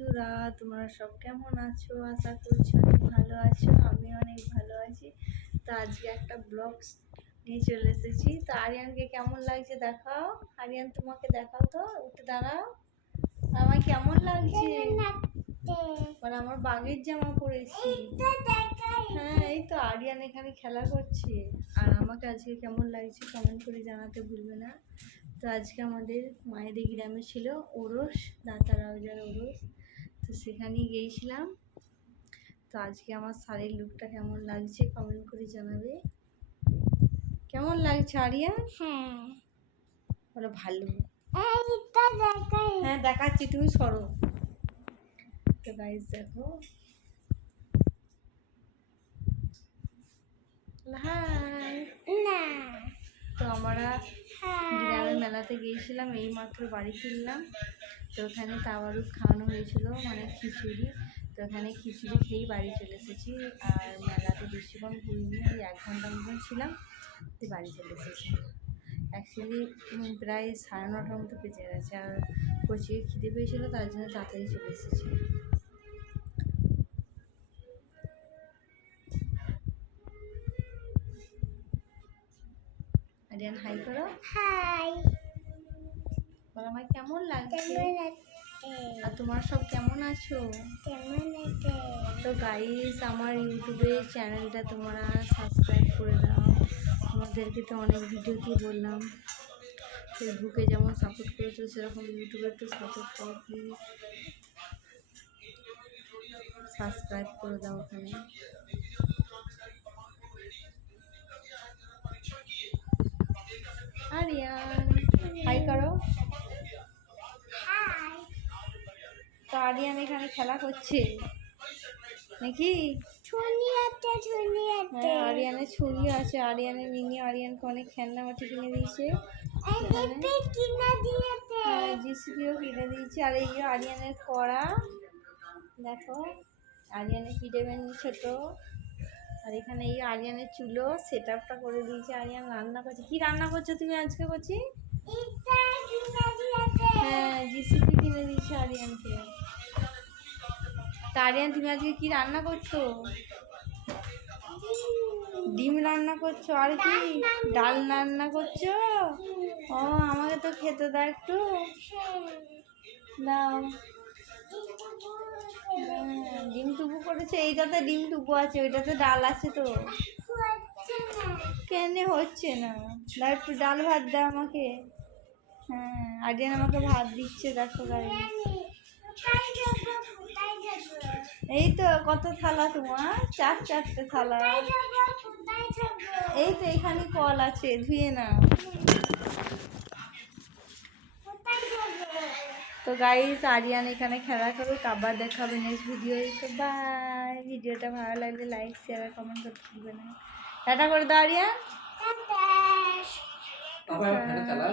বন্ধুরা, তোমরা সব কেমন আছো? আশা করছি অনেক ভালো আছো। আমি অনেক ভালো আছি। তো আজকে একটা ব্লগ নিয়ে চলে এসেছি। তো আরিয়ানকে কেমন লাগছে দেখাও। আরিয়ান তোমাকে দেখাও, তো উঠে দাঁড়াও। আমার কেমন লাগছে? আর আমার বাঘের জামা পরেছি। হ্যাঁ, এই তো আরিয়ান এখানে খেলা করছে। আর আমাকে আজকে কেমন লাগছে কমেন্ট করে জানাতে ভুলবে না। তো আজকে আমাদের মায়েদের গ্রামে ছিল ওরস, দাতারাওজার ওরস। তো সেখানেই গিয়েছিলাম। তো আজকে আমার শাড়ির লুকটা কেমন লাগছে কমেন্ট করে জানাবে। কেমন লাগছে আরিয়া? হ্যাঁ, বলো ভালো। হ্যাঁ, দেখাচ্ছি, তুমি সরো। তো গাইস দেখো, হাই। না, তো আমরা গ্রামের মেলাতে গিয়েছিলাম, এই মাত্র বাড়ি ফিরলাম। তো ওখানে তাওয়ারুক খাওয়ানো হয়েছিল, মানে খিচুড়ি। তো ওখানে খিচুড়ি খেয়েই বাড়ি চলে এসেছি। আর মেলাতে বেশিক্ষণ ঘুরিনি, ওই 1 ঘন্টা মতন ছিলাম, তো বাড়ি চলে এসেছি। অ্যাকচুয়ালি প্রায় 9:30 মতো বেজে গেছে। আর কচিয়ে খিদে পেয়েছিলো, তার জন্য তাড়াতাড়ি চলে এসেছি। আরিয়ান হাই করো। হাই, বলো আমার কেমন লাগছে। কেমন আছে? আর তোমরা সব কেমন আছো? কেমন আছে? তো গাইস, আমার ইউটিউবের চ্যানেলটা তোমরা সাবস্ক্রাইব করে দাও। তোমাদেরকে তো অনেক ভিডিওতেই বললাম, ফেসবুকে যেমন সাপোর্ট করেছো সেরকম ইউটিউবে একটু সাপোর্ট করো প্লিজ। সাবস্ক্রাইব করে দাও ওখানে। আরিয়ান হাই করো। হাই, তো আরিয়ান এখানে খেলা করছে নাকি? ছুনি আছে, ছুনি আছে। হ্যাঁ, আরিয়ানের ছবি আছে। আরিয়ানের মিনি আরিয়ানকে অনেক খেলনাবাটি কিনে দিয়েছে। জিপি কিনে দিয়েছে। হ্যাঁ, জিসিপিও কিনে দিয়েছে। আর এই যে আরিয়ানের কড়া দেখো, আরিয়ানের পিঠেবেন ছোট। আর এখানে এই আরিয়ানের চুলো সেট আপটা করে দিয়েছে। আরিয়ান রান্না করছে। কি রান্না করছো তুমি আজকে? করছি এটা কিনে দিয়েছে। হ্যাঁ, জিসিপি কিনে দিয়েছে আরিয়ানকে। তা আরিয়ান তুমি আজকে কি রান্না করছো? ডিম রান্না করছো। আর কি? ডাল রান্না করছো। ও, আমাকে তো খেতে দাও একটু। দাও। ডিম টুপু করেছে। এইটাতে ডিম টুপু আছে, ওইটাতে ডাল আছে। তো কেন হচ্ছে না? দাও একটু ডাল ভাত দাও আমাকে। হ্যাঁ, আরিয়ান আমাকে ভাত দিচ্ছে দেখো গাড়ি। এই তো কত থালা তোমার? 4-4টে থালা। এই তো এখানে কল আছে, ধুয়ে নাও। তো গাইস, আরিয়ান এখানে খেলা করুক, আবার দেখাবে নেক্সট ভিডিও। তো বাই। ভিডিওটা ভালো লাগলে লাইক শেয়ার আর কমেন্ট করতে ভুলবে না। টাটা করে দাও আরিয়ান। টাটা।